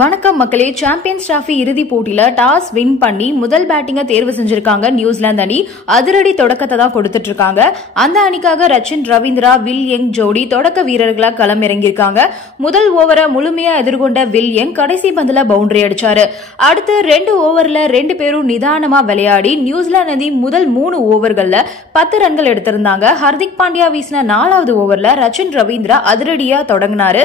வணக்கம் மக்களே. Champions trophy இறுதி போட்டியில டாஸ் வின் பண்ணி முதல் பேட்டிங்க தேர்வு செஞ்சிருக்காங்க நியூசிலாந்து அணி. அதிரடி தொடக்கத்தை தான் கொடுத்துட்டு இருக்காங்க. அந்த அணிக்காக ரச்சின் ரவீந்திரா, வில் யங் ஜோடி தொடக்க வீரர்களா களம் இறங்கியிருக்காங்க. முதல் ஓவரை முழுமையா எதிர்கொண்ட வில் யங் கடைசி பந்துல பவுண்டரி அடிச்சாரு. அடுத்து 2 ஓவர்ல 2 பேரும் நிதானமா விளையாடி நியூசிலாந்து அணி முதல் 3 ஓவர்கள்ல 10 ரன்கள் எடுத்திருந்தாங்க. ஹர்திக் பாண்டியா வீசின 4வது ஓவர்ல ரச்சின் ரவீந்திரா அதிரடியா தொடங்கினாரு.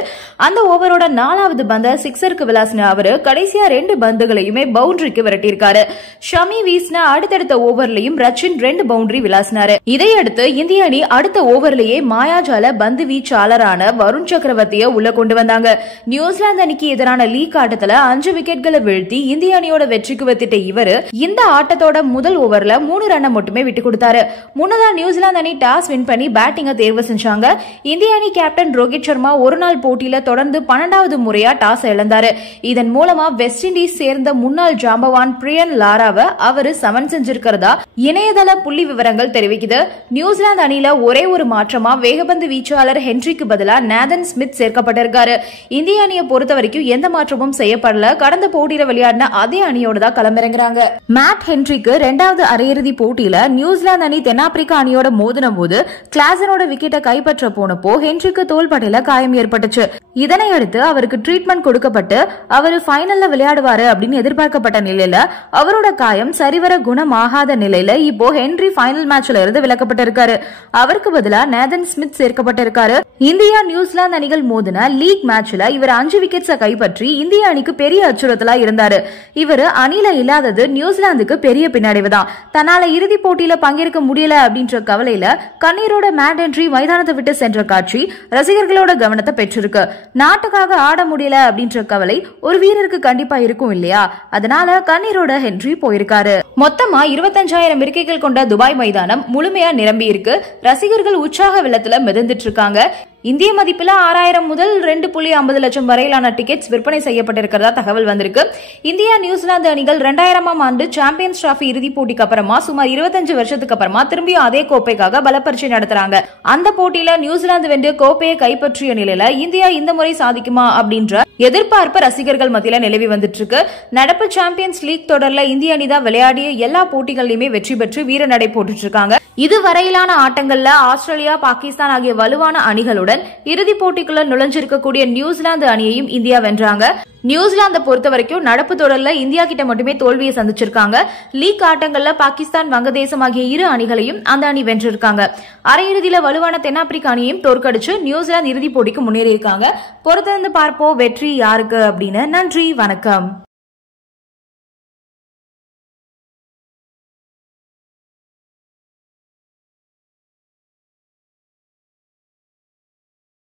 அந்த ஓவரோட 4வது பந்த சிக்ஸருக்கு அவரு கடைசியா 2 பந்துகளையுமே பவுண்டரிக்கு விரட்டியிருக்காரு. ஷமி வீசின அடுத்தடுத்த ஓவர்லயும் ரச்சின் 2 பவுண்டரி விளாசினாரு. இதையடுத்து இந்திய அணி அடுத்த ஓவர்லயே மாயாஜால பந்து வீச்சாளரான வருண் சக்கரவர்த்திய உள்ள கொண்டு வந்தாங்க. நியூசிலாந்து அணிக்கு எதிரான லீக் ஆட்டத்துல 5 விக்கெட்களை வீழ்த்தி இந்திய அணியோட வெற்றிக்கு வத்திட்ட இவரு இந்த ஆட்டத்தோட முதல் ஓவர்ல 3 ரன்னை மட்டுமே விட்டு கொடுத்தாரு. முன்னதா நியூசிலாந்து அணி டாஸ் வின் பண்ணி பேட்டிங்க தேர்வு செஞ்சாங்க. இந்திய அணி கேப்டன் ரோஹித் சர்மா ஒரு நாள் போட்டியில தொடர்ந்து 12வது முறையா டாஸ் இழந்தாரு. இதன் மூலமா வெஸ்ட் இண்டீஸ் சேர்ந்த முன்னாள் ஜாம்பவான் பிரியன் லாராவை அவரு சமன் செஞ்சிருக்கிறதா இணையதள புள்ளி விவரங்கள் தெரிவிக்குது. நியூசிலாந்து அணியில ஒரே ஒரு மாற்றமா வேகப்பந்து வீச்சாளர் ஹென்ரிக்கு பதிலா நேதன் ஸ்மித் சேர்க்கப்பட்டிருக்காரு. இந்திய அணியை பொறுத்த வரைக்கும் எந்த மாற்றமும் செய்யப்படல. கடந்த போட்டியில விளையாடின அதே அணியோட தான் களமிறங்குறாங்க. மேட் ஹென்ரிக்கு 2வது அரையிறுதி போட்டியில நியூசிலாந்து அணி தென்னாப்பிரிக்கா அணியோட மோதின போது கிளாசனோட விக்கெட்டை கைப்பற்ற போனப்போ ஹென்ரிக்கு தோள்பட்டையில காயம் ஏற்பட்டுச்சு. இதனை அடுத்து அவருக்கு ட்ரீட்மெண்ட் கொடுக்கப்பட்டு அவரு ஃபைனல்ல விளையாடுவாரு அப்படின்னு எதிர்பார்க்கப்பட்ட நிலையில அவரோட காயம் சரிவர குணமாகாத நிலையில இப்போ ஹென்ரி ஃபைனல் மேட்ச்ல இருந்து விலக்கப்பட்டிருக்காரு. அவருக்கு பதிலா நேதன் ஸ்மித் சேர்க்கப்பட்டிருக்காரு. இந்தியா நியூசிலாந்து அணிகள் மோதின லீக் மேட்ச்ல இவர் 5 விக்கெட்ஸை கைப்பற்றி இந்திய அணிக்கு பெரிய அச்சுறுத்தலா இருந்தாரு. இவர் அணில இல்லாதது நியூசிலாந்துக்கு பெரிய பின்னடைவு தான். தன்னால இறுதி போட்டியில பங்கேற்க முடியல அப்படின்ற கவலையில கண்ணீரோட மேட் ஹென்றி மைதானத்தை விட்டு சென்ற காட்சி ரசிகர்களோட கவனத்தை பெற்றிருக்கு. நாட்டுக்காக ஆட முடியல அப்படின்ற கவலை ஒரு வீரருக்கு கண்டிப்பா இருக்கும் இல்லையா? அதனால கண்ணீரோட ஹென்றி போயிருக்காரு. மொத்தமா 25,000 இருக்கைகள் கொண்ட துபாய் மைதானம் முழுமையா நிரம்பி இருக்கு. ரசிகர்கள் உற்சாக வெள்ளத்துல மிதந்துட்டு இருக்காங்க. இந்திய மதிப்புல 6,000 முதல் 2.50 லட்சம் வரையிலான டிக்கெட்ஸ் விற்பனை செய்யப்பட்டிருக்கிறதா தகவல் வந்திருக்கு. இந்தியா நியூசிலாந்து அணிகள் 2000ஆம் ஆண்டு சாம்பியன்ஸ் டிராபி இறுதி போட்டிக்கு அப்புறமா சுமார் 25 வருஷத்துக்கு அப்புறமா திரும்பியும் அதே கோப்பைக்காக பலப்பரீட்சை நடத்துறாங்க. அந்த போட்டியில நியூசிலாந்து வென்று கோப்பையை கைப்பற்றிய நிலையில இந்தியா இந்த முறை சாதிக்குமா அப்படின்ற எதிர்பார்ப்பு ரசிகர்கள் மத்தியில நிலவி வந்துட்டு இருக்கு. நடப்பு சாம்பியன்ஸ் லீக் தொடர்ல இந்திய அணி தான் விளையாடிய எல்லா போட்டிகளிலுமே வெற்றி பெற்று வீர நடை போட்டுட்டு இருக்காங்க. இதுவரையிலான ஆட்டங்கள்ல ஆஸ்திரேலியா, பாகிஸ்தான் ஆகிய வலுவான அணிகளுடன் இறுதி போட்டிக்குள்ள நுழைஞ்சிருக்கக்கூடிய நியூசிலாந்து அணியையும் இந்தியா வென்றாங்க. நியூசிலாந்தை பொறுத்த வரைக்கும் நடப்பு தொடர்ல இந்தியா கிட்ட மட்டுமே தோல்வியை சந்திச்சிருக்காங்க. லீக் ஆட்டங்கள்ல பாகிஸ்தான், வங்கதேசம் ஆகிய 2 அணிகளையும் அந்த அணி வென்றிருக்காங்க. அரையிறுதியில வலுவான தென்னாப்பிரிக்கா அணியையும் தோற்கடிச்சு நியூசிலாந்து இறுதி போட்டிக்கு முன்னேறி இருக்காங்க. பொறுத்திருந்து பார்ப்போம் வெற்றி யாருக்கு அப்படின்னு. நன்றி, வணக்கம்.